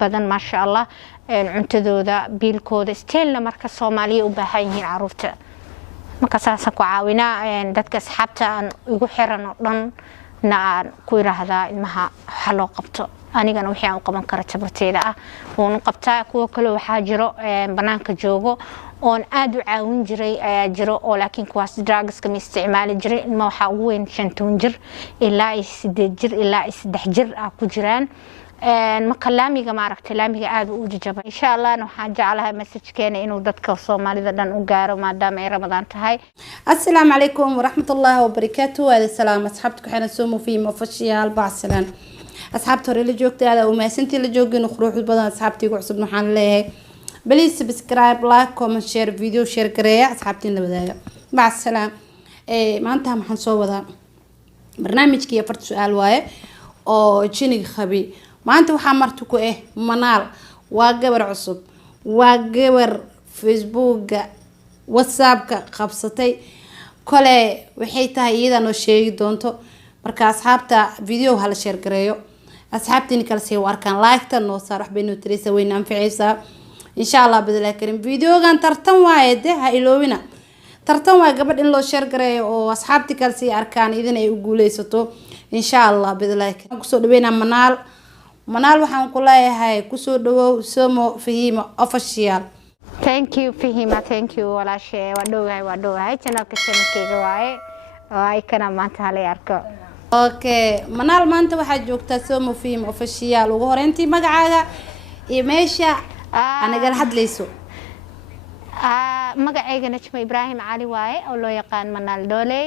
badan maasha allah cuntadooda biilkooda steelna marka Soomaaliya u baahan yihiin caruurta marka saasa ku caawinaa dadka asxaabta aan ugu xiran oo dhan na ku yiraahdaa ilmaha waxa loo qabto anigana wixii aan qaban karo tabarteeda ah oo qabtaa kuwa kale waxa jiro banaanka joogo oon aad u caawin jiray ayaa jiro oo laakiin kuwaas drugs ka isticmaali jiray ilma waxa ugu weyn 5 jir ilaa 8 jir ilaa 3 jir ku jiraan marka laamiga ma aragtay laamiga aad u jajabay insha Allah waxaan jeclahay message-keena inuu dadka Soomaalida dhan u gaaro maadaama ay Ramadaan tahay assalaamu calaykum waraxmatullaahi wabarakaatuh wa salaam asxaabta waxaan soo muufiin official bacsalan asxaabta hore la joogtada oo maasantii la joogin quruxda badan asxaabtiga cusub waxaan leeyahay please subscribe like comment share video share gareeya asxaabtiin la wadaaga bacsalan maanta waxaan soo wadaa barnaamijkii afar su'aal waaye oo jiniga khabi maanta waxa marti ku manaal waa gabar cusub waa gabar Facebook WhatsApp ka qabsatay kale waxay tahay iyada noo sheegi doonto marka asxaabta video hala share gareeyo asxaabtiin kala sii warkan like tan noo saar wax baynu tirisa weyn anficaysa insha Allah badalaa karin videogan tartan waaye ha iloobina tartan waa gabadh in loo share gareeyo oo asxaabtii kala sii arkaan idin ay u guuleysato insha Allah badalaa ku soo dhaweena manaal waxaan ku leeyahay ku soo dhawow Somo Fahima official thank you Fahima thank you walaashay waa dhawahay channelka channelkayga waaye oo ay kana maanta hal arko okay manaal maanta waxa joogtaa Somo Fahima official ugu horeyntii magacaaga iyo meesha anaga hadlayso magacayga Najma Ibrahim Ali waaye oo loo yaqaan Manaal Dooley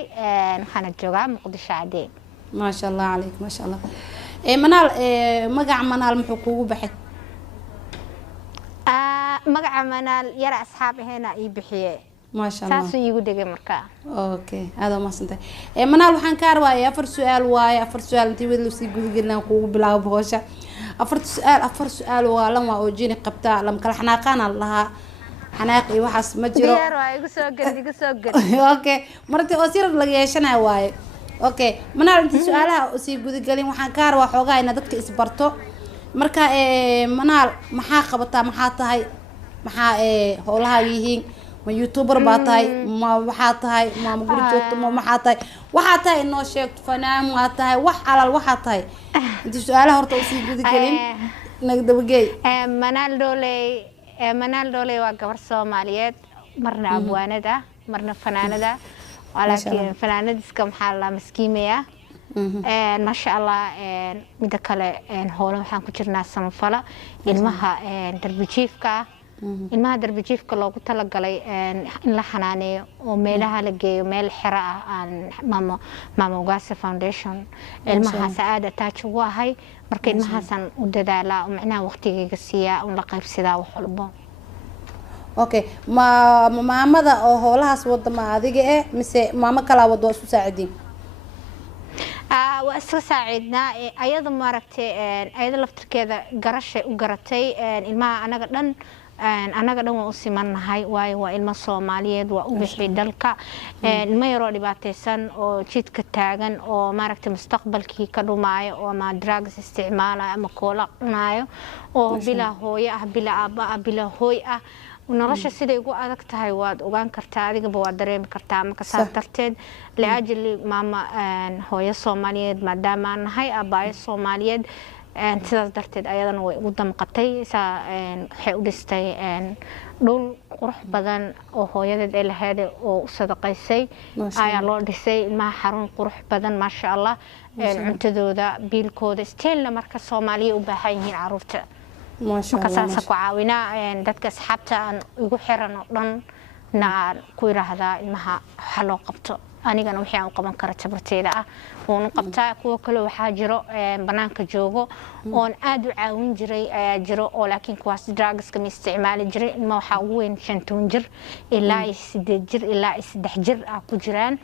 waxaan joogaa Muqdisho cadee ما شاء الله عليك ما شاء الله منال مقع منال محو كوغو بحي مقع منال يرى أصحابي هنا يبحيه ما شاء الله ساسو يقول دقي مركا اوكي هذا ما سنتي منال وحان كار واي افر سؤال واي افر سؤال انتي ودلو سي قد قلنا كوغو بلاو بغوشة افر سؤال والان واوجيني قبتا لم كلا حناقانا لها حناقي وحاس مجرو ديار واي يقصوقر اوكي مرتي اوسير لغيشنا واي اوكي منال انت سؤالها سي غود galin waxaan ka rabaa xogaa in dadka isbarto marka manal maxaa qabataa maxaa tahay maxaa howlaha yihiin ma youtuber baa tahay ma waxaa tahay ma guri joogto ma maxaa tahay waxaa tahay inoo sheegto fanaan waa tahay wax alal waxaa tahay inta su'aalaha horta sii guud galin nagdabagay Manaal Dooley waa gabar Soomaaliyeed marna abwaanada marna fanaanada ولكن فنانة كم حالة مسكينة ما شاء الله مدكلة هون وحنا كتير سمفلا المها درب جيفك لو قلت لك علي إن لحناني وميلها لقي وميل حراء عن ماما وقاسة فاونديشن المها سعادة تاجوا هاي مركين المها سن وددالا ومعنا وقتي قصية ونلقي بسدا وحلبون اوكي ما ماذا هولهاس ودما adiga mise maama kala wado isku saacidin waa isku saacidna ayada maaragtay ayada laftirkeeda garashay u garatay ilmaha anaga dhan waa u simanahay waa ilmo Soomaaliyeed waa u bixi dalka ilmo yaro dhibaataysan oo jidka taagan oo maaragtay mustaqbalkii ka dhumaayo oo ma drugs isticmaalayo ama koola cunaayo oo bila hooyo ah bila aaba ah bila hooy ah ونرشة سيدي يقول أذك تهاي واد وقان كرتا أذيك بوادرين كرتا مكسر ترتد لأجل ماما هو الصومالية مادام هاي أباي الصومالية تذا ترتد أيضا وقدام قطي سا حيودستي دول قرح بدن وهو يدد إلى هذا وصدقي سي أي الله دسي ما حرون قرح بدن ما شاء الله عنتذو ذا بيلكود ستيل لمركز الصومالية وبهاي عروفته ما شاء الله marka ku caawinaa dadka asxaabta aan ugu xiran oo dhan na ku yiraahdaa ilmaha waxa loo qabto anigana wixii aan qaban karo tabarteeda ah oo qabtaa kuwa kale waxa jiro banaanka joogo oon aad u caawin jiray ayaa jiro oo laakiin kuwaas drugs ka isticmaali jiray ilma waxa ugu weyn 5 jir ilaa 8 jir ilaa 3 jir ku jiraan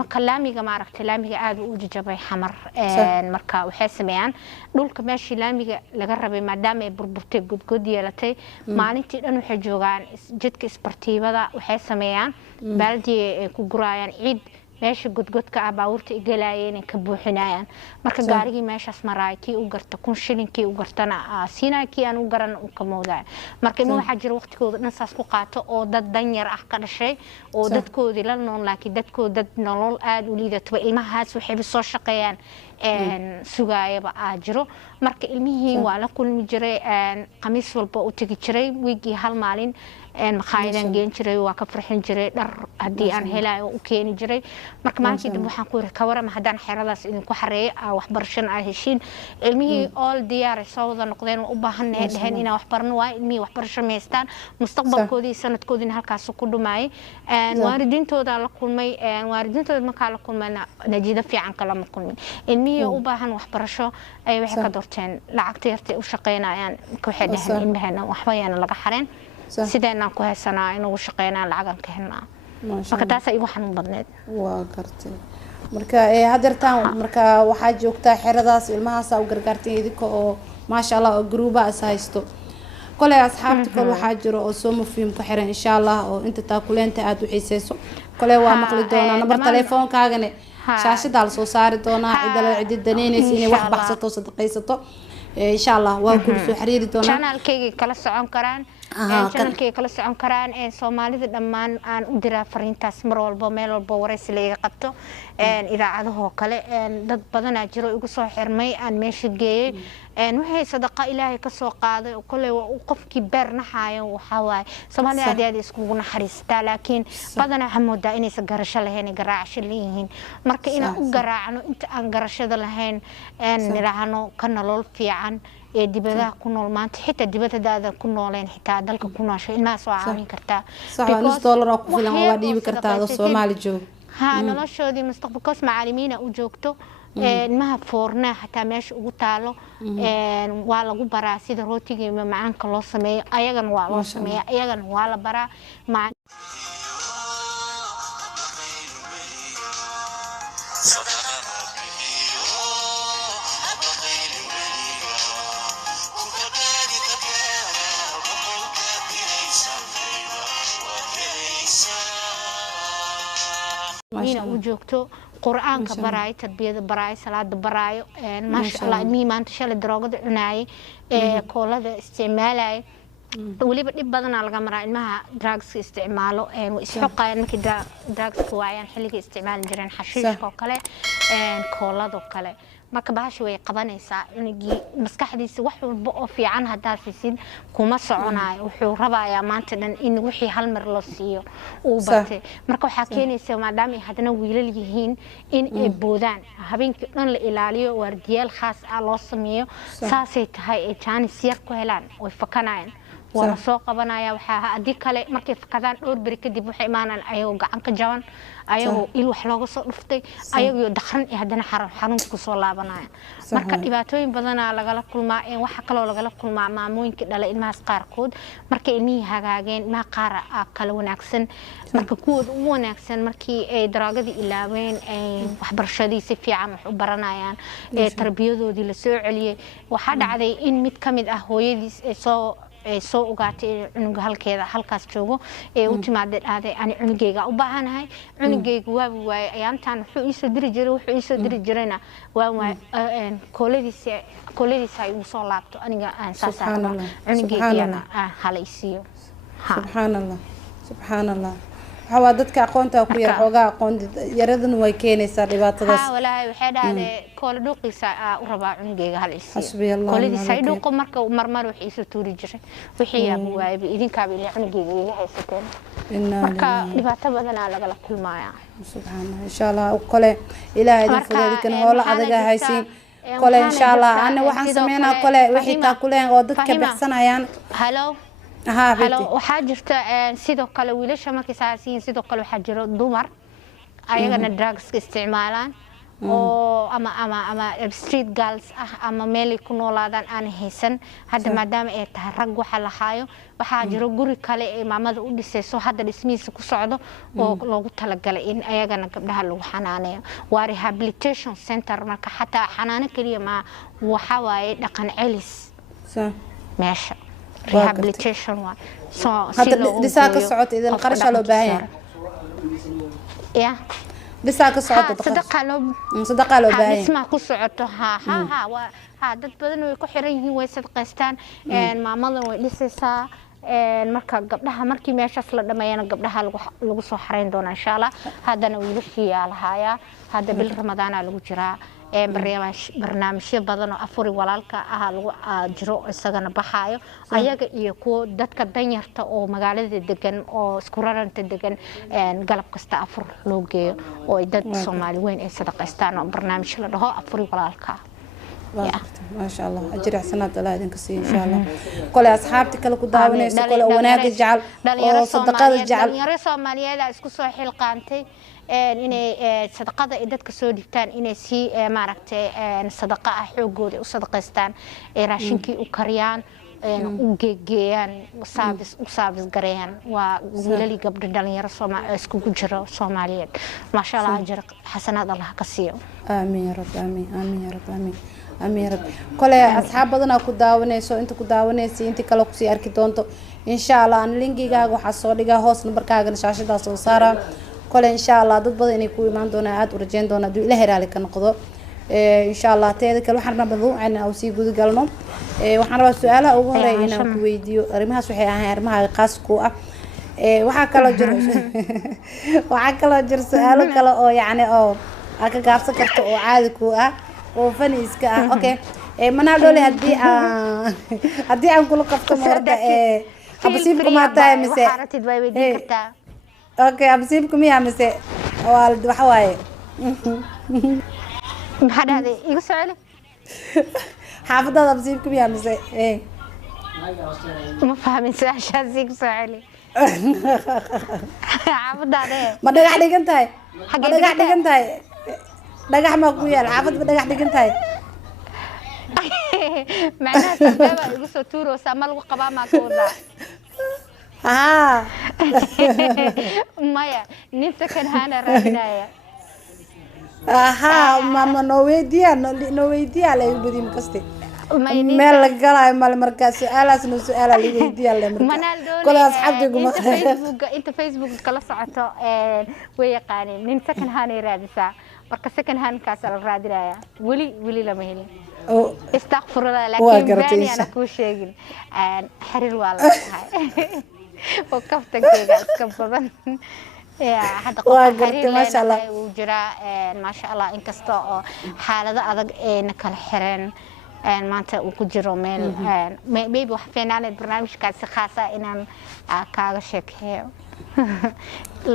marka laamiga ma aragtay laamiga aad u jajabay xamar marka waxay sameeyaan dhulka meeshii laamiga laga rabay maadaama ay burburtay gudgud yeelatay maalintii dhan waxay joogaan jidka isbartiibada waxay sameeyaan baaldi ay ku gurayaan ciid meesha godgodka ah baabuurta igalayeen ka buuxinayaan marka gaarigii meeshaas maraay kii u garta 1000 shilin kii u gartana siinaa kii aan u garan u ka moodaa marka inuu waxa jira waqtigooda dhan saas ku qaato oo dad danyar ah ka dhashay oo dadkoodii la nool laakiin dadkooda dad nolol aad u liidato ilmahaas waxay soo shaqeeyaan sugaayaba jiro marka ilmihii waa la kulmi jiray qamiis walba u tagi jiray wiigii hal maalin maqaayadan geen jiray waa ka farxin jiray dhar haddii aan helaayo u keeni jiray marka maalintii dib waxaan ku yiri ka warama haddaan xeradaas idinku xareeyo waxbarashan ay heshiin ilmihii all diyaar soo wada noqdeen u baahannahay dhaheen inaan waxbarno waa ilmihii waxbarasho meestaan mustaqbalkoodii sanadkoodii halkaas ku dhumaayay waalidiintooda la kulmay waalidiintooda markaa la kulmayna natiijo fiican kala ma kulmin ilmihii u baahan waxbarasho ay wax ka doorteen lacagta yartay u shaqeynayaan waxay dhaheen ilmaheena waxba yana laga xareen sideenaan ku haysanaa inuu shaqeynaa lacagan ka helnaa marka taas ay wax xanuun badneed waa gartay marka hadartaan marka waxa joogtaa xeradaas ilmahaas u gargaartay idinka oo maasha Allah oo gruuba as haysto kale asxaabta kale waxa jiro oo soo mufhiim ku xiran insha Allah oo inta taa kuleenta aad u xiiseyso kale waa maqli doonaa number telefoonkaagana shaashada la soo saari doonaa cid daneynaysa inay wax baxsato sadaqaysato insha Allah waa ku soo xiriiri doonaa channelkayga kala socon karaan channelkayga kala socon karaan Soomaalida dhammaan aan u diraa fariintaas mar walba meel walba waraysi la iga qabto idaacadaha kale dad badan jiro igu soo xirmay aan meesha geeyay waxay sadaqa Ilaahay ka soo qaaday oo kale qofkii beernahayo waxa waay Soomaaliya aad iskugu naxariistaa laakiin badan xamooda inay garasho lahayn garaacasho leeyihiin marka inaan u garaacno inta aan garashada lahayn niraahno ka nolol fiican dibadaha ku nool maanta xitaa dibadada ku nooleen xitaa dalka ku nooshay ilmaha soo caawin kartaa $1 ku filan waa dhiibi kartaa Soomaali joog noloshoodii mustaqbalkoos macallimiina u joogto ilmaha foorna hataa meesha ugu taalo waa lagu baraa sida rootiga iyo macaanka loo sameeyo ayagana waa loo sameeyaa ayagana waa la baraa ina u joogto quraanka baraay tarbiyada baraay salaada baraayo maasha Allah mi maanta shalay droogada cunaayay koolada isticmaalay waliba dib badan laga maraa ilmaha drugs isticmaalo isxoqayaan markii drugs waayaan xilliga isticmaal jireen xashiishka oo kale koolada kale marka baashi way qabanaysaa inagii maskaxdiisa wax walba oo fiican hadaa siisin kuma soconaayo wuxuu rabayaa maanta dhan in wixii hal mar loo siiyo uu batay marka waxa keenaysa maadaama ay hadana wiilal yihiin in ay boodaan habeenkii dhan la ilaaliyo waardiyaal khaas ah loo sameeyo saasay tahay ay jaanis yar ku helaan way fakanayaan wala soo qabanaya waxa hadii kale markay fakadaan dhowr bari kadib waxay imaanaan ayagoo gacan ka jaban ayagoo il wax looga soo dhuftay ayagoo dakhran iyo hadana xarunta ku soo laabanaya marka dhibaatooyin badan laga kulmaa waxa kale oo laga kulmaa maamooyinka dhalay ilmahaas qaarkood markay ilmihii hagaageen ma qaar kala wanaagsan marka kuwa ugu wanaagsan markii ay daraagadii ilaaween waxbarashadii si fiican wax u baranayaan tarbiyadoodii la soo celiyay waxa dhacday in mid kamid ah hooyadiis ay soo ogaatay cunuga halkeeda halkaas joogo u timaadeen aaday aan cunugeyga u baahanahay cunugeyga waa waay ayaantan wuxuu ii soo diri jirayna waa kooladiisa ay u soo laabto aniga aan saasaan cunugeyga halaysiyo subhanallah hawa dadka aqoonta ku yar xoogaa aqoon yaradan way keenaysaa dhibaatadaas walaahi waxay dhahday kool dhuuqiisa u rabaa cunugeyga halaysiyo kooladiisa ay dhuuqo marka marmar wax ii soo tuuri jiray wixii yaa waayba idinkaaba ilaa cunugeyga iga haysateen marka dhibaato badan laga kulmaaya subhanallah insha Allah kale ilaahay idin fudeedkan hoola adaga haysiin kale insha Allah ana waxaan sameeynaa kale wixii taa kuleen oo dadka bixsanayaan waxaa jirta sidoo kale wiilasha markay saasiin sidoo kale waxaa jiro dumar ayagana drugs isticmaalaan oo ama street girls ama meel ku noolaadaan aan haysan hadda maadaama ay tahay rag waxa la haayo waxaa jiro guri kale ee maamada u dhisayso hadda dhismihiisa ku socdo oo loogu talagalay in ayagana gabdhaha lagu xanaaneeyo waa rehabilitation center marka xataa xanaano kaliya ma waxa waaye dhaqan celis meesha rehabilitation hadda dhisaa ka socota idin qarasha loo baahan yahay bisaa ka socoto sadaqa loo baahan dhismaha ku socoto ha dad badan way ku xiran yihiin way sadaqaystaan maamadan way dhisaysaa marka gabdhaha markii meeshaas la dhameeyana gabdhaha lagu soo xareyn doona insha Allah haddana wiilashii yaa lahaaya hadda bil ramadaana lagu jiraa barnaamijyo badan oo afuri walaalka ah lagu jiro isagana baxaayo ayaga iyo kuwa dadka danyarta oo magaalada degan oo isku raranta degan galab kasta afur loo geeyo oo dad Soomaali weyn ay sadaqaystaan oo barnaamij la dhaho afuri walaalka ما شاء الله أجر حسنات الله يدينك سي إن شاء الله كل أصحابتي كل كداوني كل وناك جعل صدقات جعل يا Soomaaliyeed la isku soo xilqaantay inay sadaqada ay dadka soo dhigtaan inay si maaragtay sadaqa ah xoogooda u sadaqaystaan ee raashinkii u kariyaan u geeyaan saabis gareeyaan waa wiilali gabdho dhalinyaro Soomaali isku jiro Soomaaliyeed ma sha Allah ajir xasanaad Allah ka siiyo آمين يا رب آمين آمين يا رب آمين آمين يا رب كل أصحاب بدنا كداونيسو أنت كداونيسي أنت كلا كسي أركي تونتو إن شاء الله أنا لينكي جا وحصولي جا هوس نبركاغن شاشة دا صوصارة كل إن شاء الله ضد بدنا يكون ما دونا عاد ورجين دونا دو إلى هرالي كنقضو إن شاء الله تيجي كل واحد نبضو عن أو سي جود قلنا وحنا بسؤال أو رأينا كويديو رمها صحيح رمها قاسكو وحكلا جرس وحكلا جرس سؤال كلا أو يعني أو أكا قابسة كرتو أو عادكو وفنيسكا أوكي منال دولي هدي عن كل قفتو مرده أبسيبكم هاتاي مسي أوكي أبسيبكم يا مسي والد وحواي محد هذا يقول سؤالي حافظة أبسيبكم يا مسي ما فاهمين عشان زيك سؤالي حافظة هذا ما دقح دقنتاي ما دقح دقنتاي دقح ما كويا العافظ بدقح دقنتاي معناها سبابة يقول سطور وسامل وقبا ما كودا مايا نفسك كان هانا رادنايا ماما نويديا لا يبدي مكستي meel la galay mal markaas su'aalaas no su'aala la weydiiyaa la markaa kala asxaabtiga inta Facebook kala socoto way yaqaaneen nin second hand ay raadisaa marka second hand kaas la raadinaya wali lama helin astaghfirullah laakiin bani ana ku sheegin xiriir waa la tahay oo kaftankeyga iska badan hadda qofka xiriir ma sha Allah uu jira ma sha Allah inkasta oo xaalado adag ee kala xireen maanta uu ku jiro meel maybe wax fiican barnaamijkaasi khaas ah inaan kaaga sheekeeyo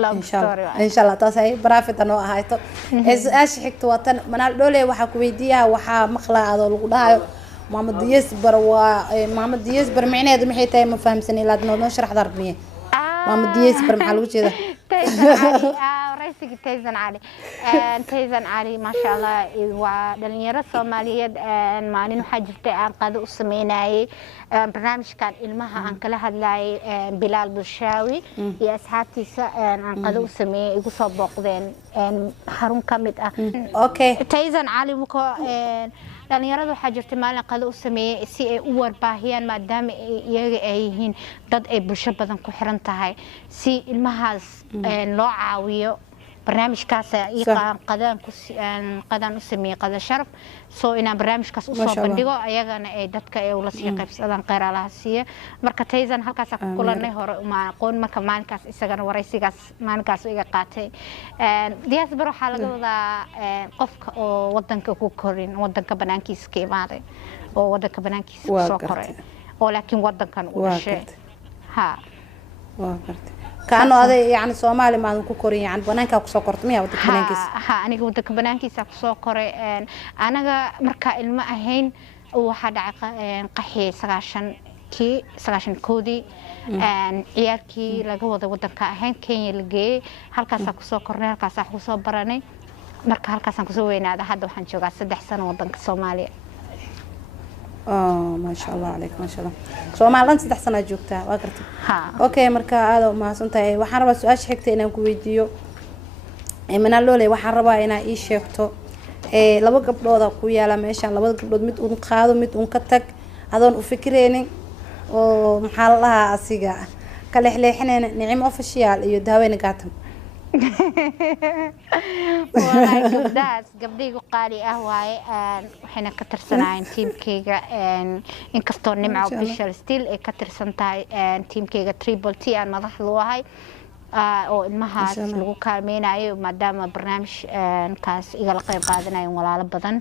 love story إن شاء الله تاسعي برافت أنا هايتو إيش حكت وطن منال دولة وحكوا بيديها وح مخلع هذا الغداء محمد يسبر محمد يسبر معناه هذا محيطه ما فهم سنة لا نشرح ضربيه محمد يسبر معلوش كذا رئيسك تيزن علي ما شاء الله ودلنيرة Soomaaliyeed maalin waxa jirtay aan qado u sameynayay barnaamijkan ilmaha aan kala hadlayay Bilal Bulshaawi iyo asxaabtiisa aan qado u sameeyay igu soo booqdeen xarun kamid ah okay Tayzan Ali muko dhalinyarada waxa jirtay maalin qado u sameeyay si ay u warbaahiyaan maadaama iyaga ay yihiin dad ay bulsho badan ku xiran tahay si ilmahaas loo caawiyo barnaamijkaas qadaan u sameeyay qada sharaf soo inaan barnaamijkaas u soo bandhigo ayagana ay dadka ay ula sii qaybsadaan qeyralaha siiya marka Tayzan halkaas ku kulanay hore uma aqoon marka maalinkaas isagana waraysigaas maalinkaas iga qaatay diaspora waxa laga wadaa qofka oo wadanka ku korin wadanka banaankiisa ka imaaday oo wadanka banaankiisa soo koray oo laakiin wadankan u dhashay كانوا هذا يعني سومالي ما نكون كوري يعني بنانك كسو كورت ميا ودك بنانكيس أنا ودك بنانكيس كسو كوري أنا مركا ilma ahayn waxa dhacay qaxii 90 koodi ciyaarkii laga wada wadanka ahayn Kenya la geeyay halkaas ku soo kornay halkaas ku soo baranay marka halkaas aan ku soo weynaaday hadda waxaan joogaa 3 sano wadanka Soomaaliya ما شاء الله عليك ما شاء الله سومالان 3 سنه joogtaa waa gartay okay marka aad ma santahay waxaan rabaa su'aal xigta inaan ku weydiiyo manal loolay waxaan rabaa inaa ii sheegto laba gabdhood ku yaala meeshan labada gabdhood mid uu qaado mid uu ka tag adoon u fikireenin oo maxaa la lahaa asiga kala xleexinayna nicimo official iyo daawayna gaatam والله gabdhahaas gabdhaygu qaali ah waaye waxayna ka tirsanayeen tiimkayga inkastoo nimco official still ay ka tirsan tahay tiimkayga Triple T aan madaxda u ahay oo ilmahaas lagu kaalmeynayo maadaama barnaamijkaas igala qayb qaadanayeen walaalo badan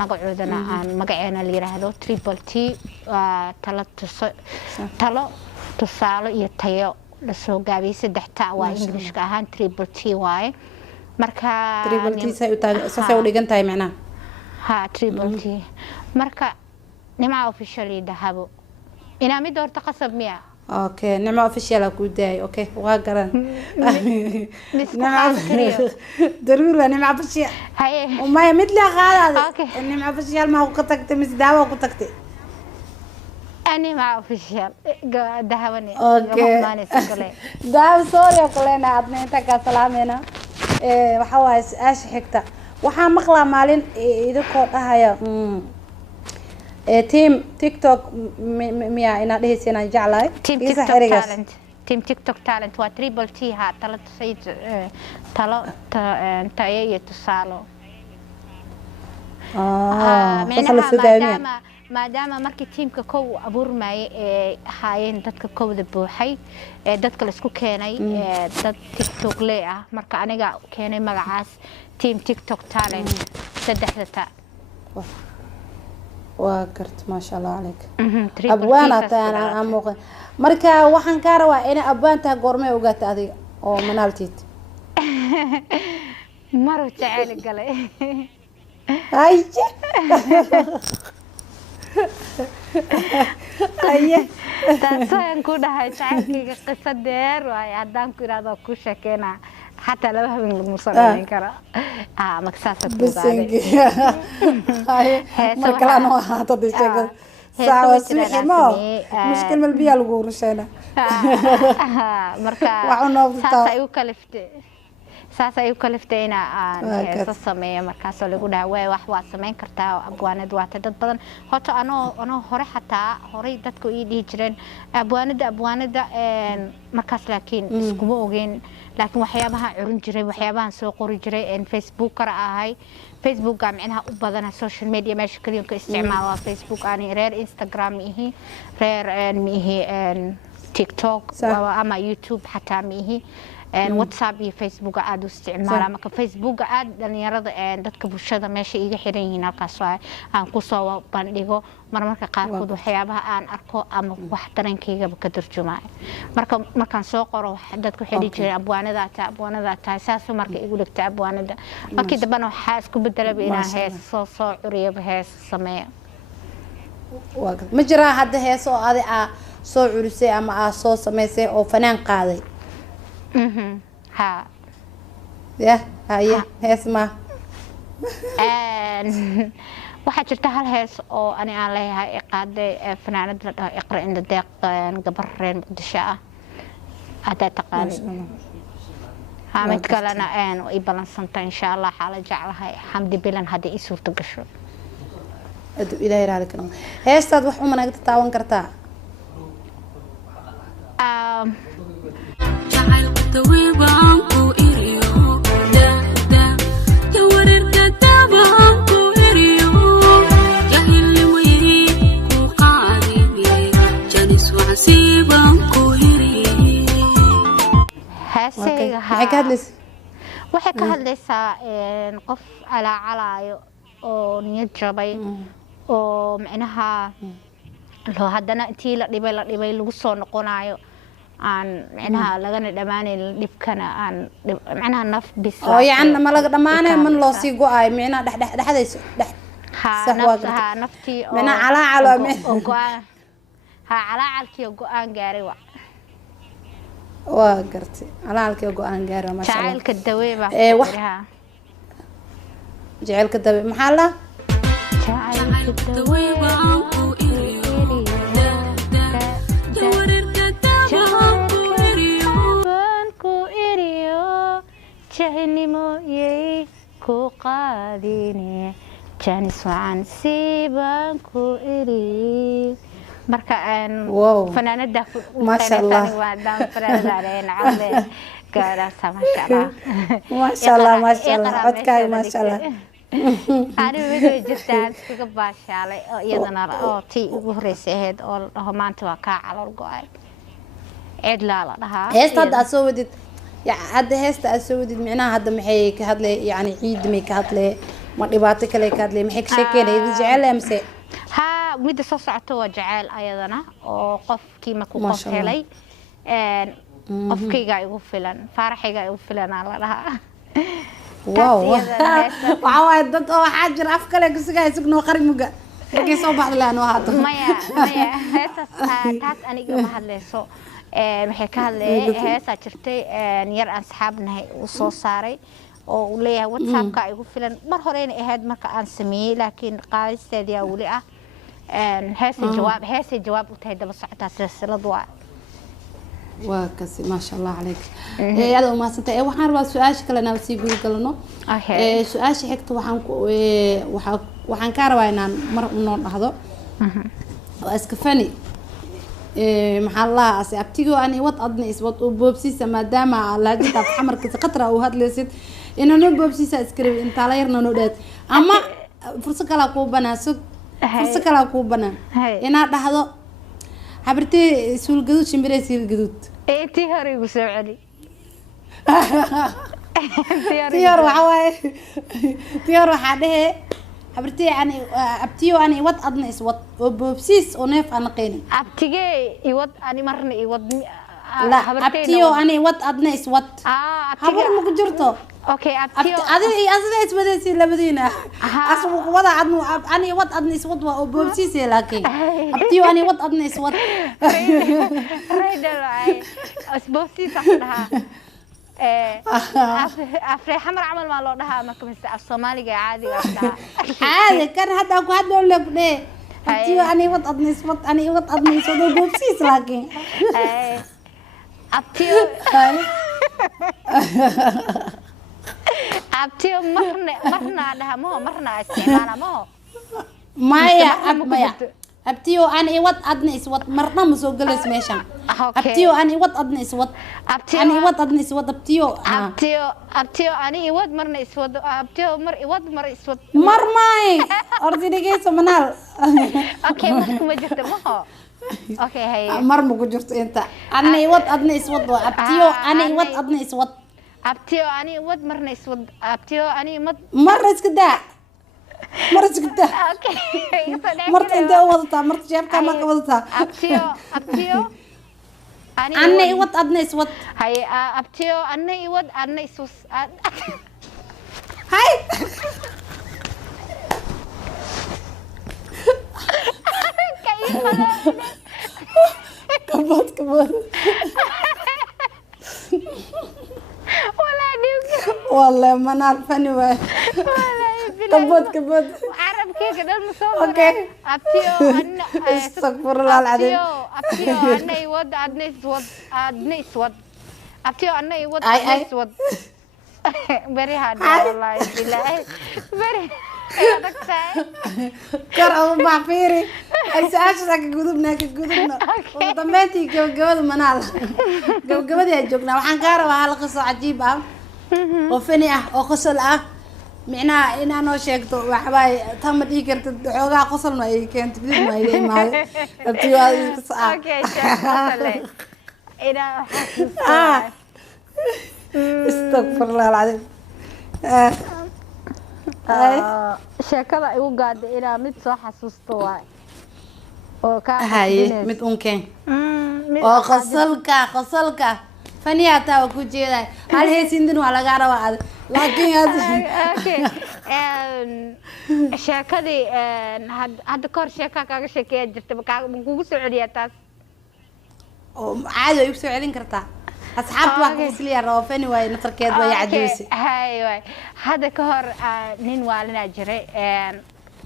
magacoodana aan magaceena la yiraahdo Triple T talo tusaale iyo tayo la soo gaabiyay 3 ta waa Englishka ahaan Triple T waaye marka Triple T say u dhigan tahay macnaha ha Triple T marka nimco official dahabo ina mid horta qasab miya okay nimco official ku daay okay waa garan daruura nimco official haye uma mid la qaadaad nimco official ma ku tagtay mis daawo ku tagtay أنا مع official دهوني okay داو سوري كلنا عدنا أنت كسلامنا وحواس إيش حكتا وحنا مقلة مالين إذا كنت هيا تيم تيك توك ميا إن هذه سنة جعلة تيم تيك توك تالنت تيم تيك توك تالنت وتريبل تي ها تلت سيد تاية يتصالوا maadaama markii tiimka kow abuurmay haayeen dadka kowda buuxay dadka la isku keenay dad TikTok leh ah marka aniga keenay magacaas team TikTok talent saddexda waa kart ma sha Allah alayk abwaana taana amuqan marka waxaan ka rabaa in abwaanta goormay ogaata adiga oo manaaltid maro jacayl galay ay aye taasaan ku dhahay jacaylkayga qisa dheer waaye haddaan ku iraado ku sheekeyna حتى لو هبن المصنعين كرا مكساسة بسنجي ما كلا نوع هذا الشيء ساعة سويح ما مشكلة من البيئة الغورشنا مركا saasa ay u kaliftayna aan soo sameeyo markaas oo lagu dhaaway wax waa sameyn kartaa abwaanad waata dad badan hoto anoo hore xataa hore dadku ii dhigi jireen abwaanada markaas laakiin iskuma ogeyn laakiin waxyaabaha curin jiray waxyaabahan soo qori jiray Facebook kara ahay Facebook macnaha u badan social media meesha kaliya ka isticmaalo Facebook aan reer Instagram ihi reer mihi TikTok ama YouTube xataa mihi WhatsApp iyo Facebook aad u isticmaala marka Facebook aad dhalinyarada dadka bulshada meesha iga xiran yihiin halkaas aan ku soo bandhigo marmarka qaarkood waxyaabaha aan arko ama wax dareenkayga ka turjumaay markaan soo qoro dadku xidhi jiray abwaanada taa saas marka igu dhigta abwaanada markii dambana waxa isku bedelay inaan hees soo curiyo hees sameeyo ma jira hadda hees oo aad soo curisay ama aad soo sameysay oo fanaan qaaday ها يا هاي هيس ما waxaa jirta hal hees oo ani aan leeyahay qaaday fanaanad la dhaho iqra in deeq gabar reer Muqdisho ah hada taqaan mid kalena ay balansanta insha Allah xala jeclahay xamdi bilan hadii ay suurto gasho adu ilaahay raali kana heestaad wax u manaagta taawan kartaa waxay ka hadlaysaa qof calaacalaayo oo niyad jabay oo macnaha loo haddana intii la dhibay lagu soo noqonayo aan macnaha lagana dhamaanayn dhibkana aan macnaha naf bis oo yaana ma laga dhamaanay man loo sii go'ay macnaha dhaxdayso naftii oo macnaha calaacalo oo go'aan calaacalkii go'aan gaaray waa gartay calaalkii go'aan gaaray ma sha Allah jacaylka daweeba jacaylka dawe maxaa la jacaylka daweeba jahinimo yey ku qaadine janis wacan siibaan ku iri marka Wow. fanaanada ما شاء الله. waa daan fanaanada nacale gaara sama sha Allah ما شاء الله ما شاء الله codkaaga ما شاء الله أنا ويجي جدا تقبل شالي يدنا أو تي وهرسي هاد أو همان توقع على الجوال عيد لا لها heesta hadda aad soo wadid hadda heesta aad soo wadid micnaha hadda maxay ka hadlay yani ciid may ka hadlay ma dhibaato kale ka hadlay maxay ka sheekeynayay jecel amse ها مدة صعته وجعل أيضنا وقف كيما ما كوقف شاء الله. هلي قف كي جاي يقفلن فرحي جاي يقفلن على لها واو waxaa dad oo waxaa jira af kale ku sugaa isagoo qari muga markay soo baxday laan waa hada maya heesas taas aniga ma hadlayso maxay ka hadlay heesa jirtay yar aan saxaabnahay uu soo saaray oo uu leeyahay WhatsApp-ka igu filan mar horeyna ahayd marka aan sameeyay laakiin qaadisteedii wali ah heesa jawaab u tahay daba socotaa silsilad waa kasi ما شاء الله عليك هذا ما سنت waxaan rabaa su'aasha kale inaan sii guul galno su'aasha xigta waxaan ka rabaa inaan mar u noo dhahdo waa iska fani maxaa la asabtigo ani wad adna iswad oo boobsiisa maadaama laajinta xamarka qatra oo hadlaysid inaan boobsiisa iskreeb inta la yarna noo dhaad ama fursad kale ku banaaso fursad kale ku banaan inaan dhahdo حبرتي سول جدود شمبري سيل جدود إيه تيهري وسعلي تيهر وعواي تيهر وحده حبرتي يعني أبتيو أنا وات أدنى إسوات وبسيس ونف أنا قيني أبتيجي يود أنا مرن يود لا أبتيو أنا وات أدنى إسوات أبتيجي هبر مكجرته أوكي أبتيو أصلا إسمه سيل لبدينا أصلا وضع عدنو أنا وات أدنى إسوات وبسيس لكن أبتيو أنا وات أدنى إسوات ريدل أسبوسيس أخذها أفرح حمر عمل ما لونها ما كمست الصومالي عادي عادي كان هذا أكو هذا ولا بني أبتيو أنا وات أدنى إسوات أنا وات أدنى إسوات وبسيس لكن أبتيو أبتيو مرنا لها مو مرنا استعمالها مو مايا أبتيو أنا وات أدنى إسوات مرنا مسوق الاسميشان أبتيو أنا وات أدنى إسوات أنا وات أدنى إسوات أبتيو أنا وات مرنا إسوات أبتيو مر إسوات مر ماي أرضي نجي سمنال أوكي ما جبت ما أوكي هاي مر مجرت أنت أنا وات أدنى إسوات أبتيو أنا وات أدنى إسوات أبتيو أنا وات مرنا إسوات أبتيو أنا مرة كده مرة كده أوكي مرت أنت وضعتها مرت جاب كم وضعتها أبتيو أنا وات أدنى إسوات هاي أبتيو أنا وات أنا إسوس هاي كبوت ولا ديك والله ما نعرفني وين كبوت عرب كيف كده المصور اوكي أبتيو أنا استغفر الله العظيم أبتيو أنا يود أدنى إسود أبتيو أنا يود أدنى إسود very hard والله بالله very كر ما فيري أساس لك جذبنا كجذبنا وطمنتي جوجود منال جوجود يا جوجنا وحنكار وهذا قصة عجيبة وفنية وقصة معناه إن أنا شيكتو وحباي تم ديكرت حوجا قصة ما يكنت بدي ما يلي ما أبتي قصة أوكي شكرا إذا استغفر الله العظيم sheekada igu gaadhay inaa mid soo xasuusto waay oo ka haye mid unkeen oo qosolka faniya taa ku jeeday hal heesindin waa laga rabaa laakiin okay sheekadii hadda kor sheeka kaaga sheekeeya jirta ma kugu soo celiyaa taas oo caadi ay u soo celin kartaa أصحاب واقف لي الروفين ونفر كيد ويعجوسي هاي واي هذا كهر نين والنا جري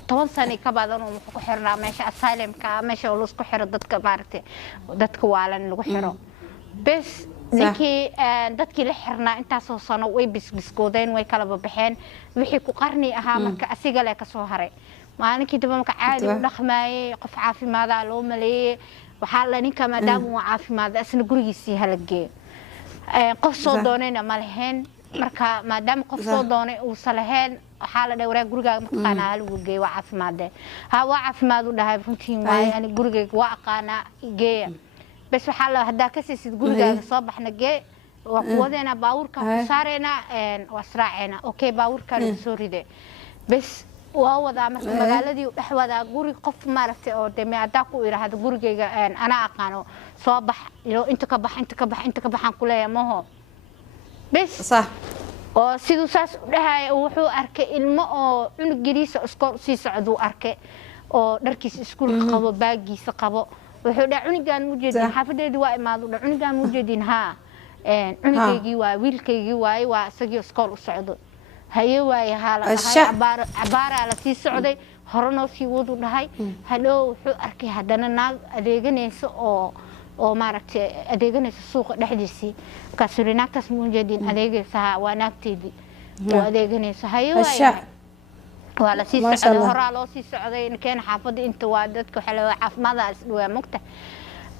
طول سنة كبادن ومحكو حرنا ماشي أسالم كماشي ولوس كحر ضدك بارتي ضدك والن لو حرو بس ذكي ضدك لحرنا أنت صوصنا وي بس بسكودين وي كلا ببحين وحي كقرني أها مرك أسيقا لك سوهري maalinkii dambe marka caadi u dhaqmaayay qof caafimaada loo maleeyay waxaa la ninka maadaama uu caafimaad asna gurigiisii hala geeyo qof soo doonayna ma lahayn marka maadaama qof soo doonay uu salahayn waxaa la dhawaraa gurigaaga markaana hal ugu geeyo waa caafimaad waa caafimaad u dhahay runtii waay ani gurigayga waa aqaana geeya bas waxaa la hadaa ka siisid gurigaaga soo baxna gee waa kuwadeena baawurka ku saareena waa sraaceena okay baawurka la soo ride bas waa wada marka magaaladii dhex wada guri qof maaragtay oo deeme hadaa ku iraahdo gurigayga ana aqaano soo bax ilo inta ka baxan ku leeyahay maho bas صح oo sidoo saas u dhahay wuxuu arkay ilmo oo cunuggiisa iskool sii socdo arkay oo dharkiisa iskuulka qabo baagiisa qabo wuxuu dhahay cunugan u jeedin xaafadeedii waa imaado cunugan u jeedin ha cunugeygii waa wiilkaygii waa isagii iskool u socdo haye waaye hala cabaara la sii socday horano sii wadu dhahay hadhow wuxuu arkay hadana naag adeeganaysa oo maaragtay adeeganaysa suuqa dhexdiisii kaasuri naagtaas muu jeedin adeegaysa waa naagteedii oo adeeganaysa haye waaye waa la sii socday horaa loo sii socday ninkeen xaafadda inta waa dadka waxa la caafimaadka is dhawaa mugta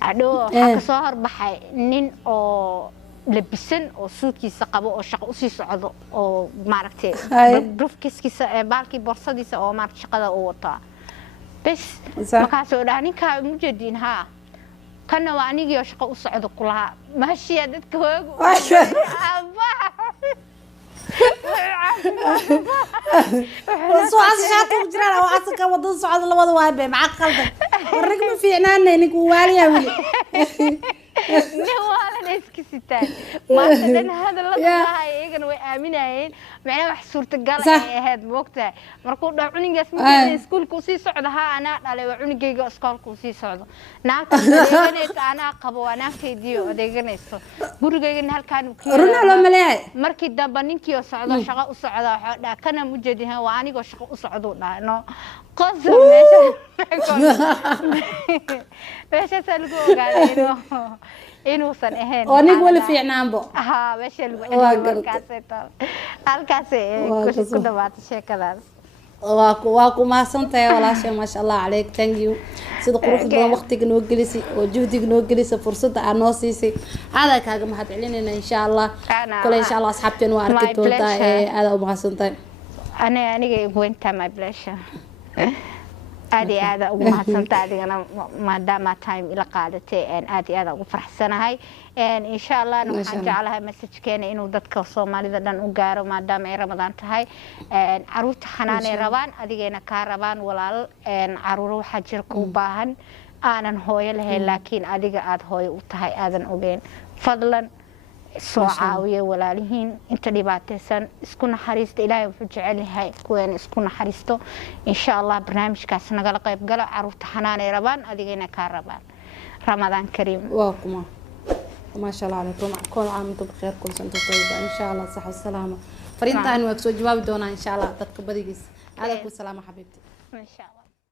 adoo waxa ka soo horbaxay nin oo labisan oo suudkiisa qabo oo shaqo u sii socdo oo maaragtay brofkiisa baalkii borsadiisa oo maaragtay shaqada uu wataa bas markaas oo dhahay ninka muu jeedin ha kana waa anigii oo shaqo u socdo kulaha maashiya dadka hoogu وصوص شاطر وجرا وعسك ودن صعد لبد واي مع قلبك ورق ما فيعنانا نيك واليا ولي نوالا اسكستان ما تدن هذا الله ايغن way aaminayeen macna wax suurta gal ay ahayd moogta markuu dhaw cunigaas mid iskuulku sii socdaha ana dhalay waa cunigayga iskoolku sii socdo naagta adeeganaysa ana qabo wanaagteedii adeeganayso gurigayga halkaan uu runa loo maleeyay markii damba ninkii oo socdo shaqo u socdo waxa dhaa kana mujeedin waa anigoo shaqo u socdo dhaano qosol meesha salgo ogaaday inuusan ahayn aniga wala fiicnaanbo aha meesha lagu halkaas ku dhawaatay sheekadaas waa ku maasantahay walaashay ma sha Allah عليك thank you sida quruxda waqtiga noo gelisay oo juhdiga noo gelisay fursadda aan noo siisay aad kaaga mahad celinayna insha Allah kale insha Allah asxaabteen waa arki doontaa aad u maasantahay aniga goynta my pleasure aad ugu mahadsantahay adigana maadaama time ila qaadatay aad ugu faraxsanahay insha Allah waxaan jeclahay message-keena inuu dadka Soomaalida dhan u gaaro maadaama ay Ramadaan tahay caruurta xanaanay rabaan adigena ka rabaan walaal caruur waxa jir ku baahan aanan hooyo lahayn laakiin adiga aad hooyo u tahay aadan ogeyn fadlan soo caawiyo walaalihiin inta dhibaataysan isku naxariista ilaahay wuxuu jecel yahay kuween isku naxariisto insha Allah barnaamijkaas nagala qayb galo caruurta xanaanay rabaan adigena ka rabaan Ramadaan Kariim واكما ما شاء الله عليكم كل عام وانتم بخير كل سنه وانتم طيبه ان شاء الله صحه والسلامه فرينتان واكسو جواب دونا ان شاء الله dadka badigiis عليكم السلام حبيبتي ما شاء الله